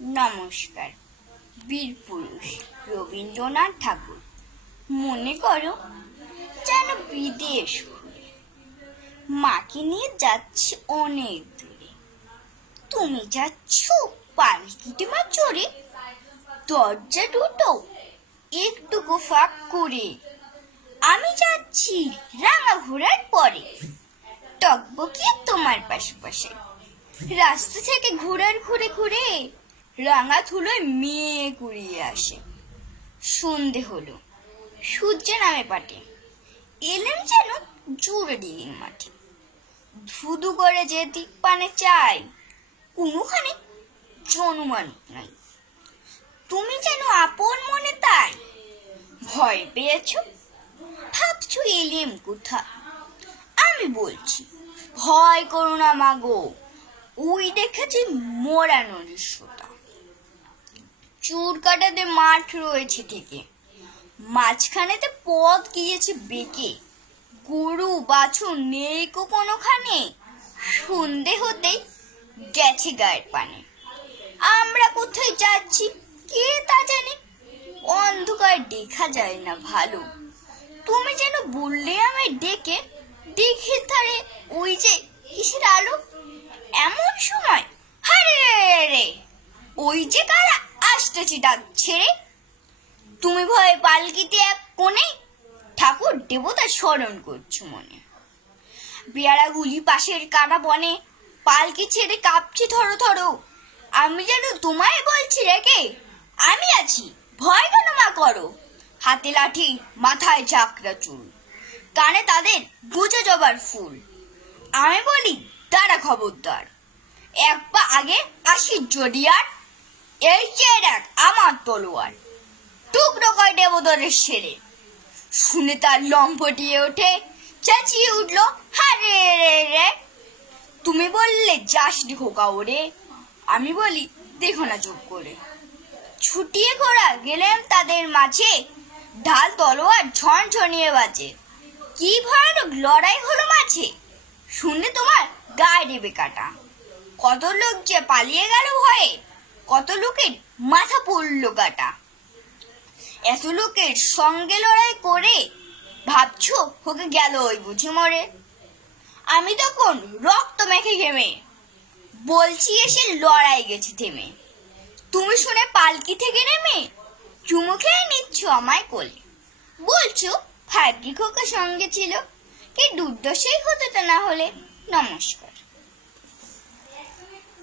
নমস্কার। বীর পুরুষ রবীন্দ্রনাথ ঠাকুর। মনে করো যেন বিদেশ ঘুরে মাকে নিয়ে যাচ্ছে অনেক দূরে। তুমি যাচ্ছ পালকিতে মা চড়ে, দরজা দুটো একটুকু ফাঁক করে। আমি যাচ্ছি রাঙা ঘোড়ার পরে, টকবকিয়ে তোমার পাশে পাশে। রাস্তা থেকে ঘোড়ার ঘুরে ঘুরে রাঙা ধুলোয় মেয়ে কুড়িয়ে আসে। সন্ধে হলো, সূর্য নামে পাটে, এলেম যেন জোরে দিন মাঠে। ধুধু করে যে দিক পানে চাই, কোনোখানে জনমানুষ নাই। তুমি যেন আপন মনে তাই ভয় পেয়েছ, ভাবছো এলেম কোথা। আমি বলছি ভয় করো না মাগো, ওই দেখেছি মোড়ানো দৃশ্যটা। চুর কাটাতে মাঠ রয়েছে থেকে, মাঝখানেতে পথ গিয়েছে বেঁকে। গরু বাছুর নেই কোনোখানে, সন্ধে হতেই গেছে গায়ের পানে। আমরা কোথায় যাচ্ছি কে তা জানে, অন্ধকার দেখা যায় না ভালো। তুমি যেন বললে আমায় ডেকে, দিঘির ধারে ওই যে কিসের আলো। এমন সময় হারে রে, ওই যে কারা আসতেছি ডাক ছেড়ে। তুমি ভয়ে পালকিতে এক কোণে, ঠাকুর দেবতা স্মরণ করছো মনে। পেয়ারাগুলি পাশের কানা বনে, পালকি ছেড়ে কাঁপছি থরো থরো। আমি যেন তোমায় বলছি রেখে, আমি আছি ভয় কেন মা করো। হাতে লাঠি মাথায় চাকরা চুল, কানে তাদের গুজে জবার ফুল। আমি বলি দাঁড়া খবরদার, এক পা আগে আসি জডিয়ার। এই যে দেখ আমার তলোয়ার, টুকরো কয় দেবদরের সেরে। শুনে তার লম্পটিয়ে ওঠে, চেঁচিয়ে উঠলো হারে রে রে। তুমি বললে যাস রে খোকা ওরে, আমি বলি দেখো না চুপ করে। ছুটিয়ে ঘোড়া গেলেন তাদের মাঝে, ঢাল তলোয়ার ঝন ঝনিয়ে বাজে। কি ভয়ানক লড়াই হলো মাঝে, শুনলে তোমার গায়ে দেবে কাটা। কত লোক যে পালিয়ে গেল ভয়ে, কত লোকের মাথা পড়লো কাটা। এত লোকের সঙ্গে লড়াই করে ভাবছো হোকে গেল ওই বুঝি মরে। আমি তখন রক্ত মেখে ঘেমে বলছি এসে লড়াই গেছে থেমে। তুমি শুনে পালকি থেকে নেমে চুমু খেয়ে নিচ্ছ আমায় কোলে, বলছো ভাগ্যি খোকা সঙ্গে ছিল, কি দুর্দশাই হতো তা না হলে। নমস্কার।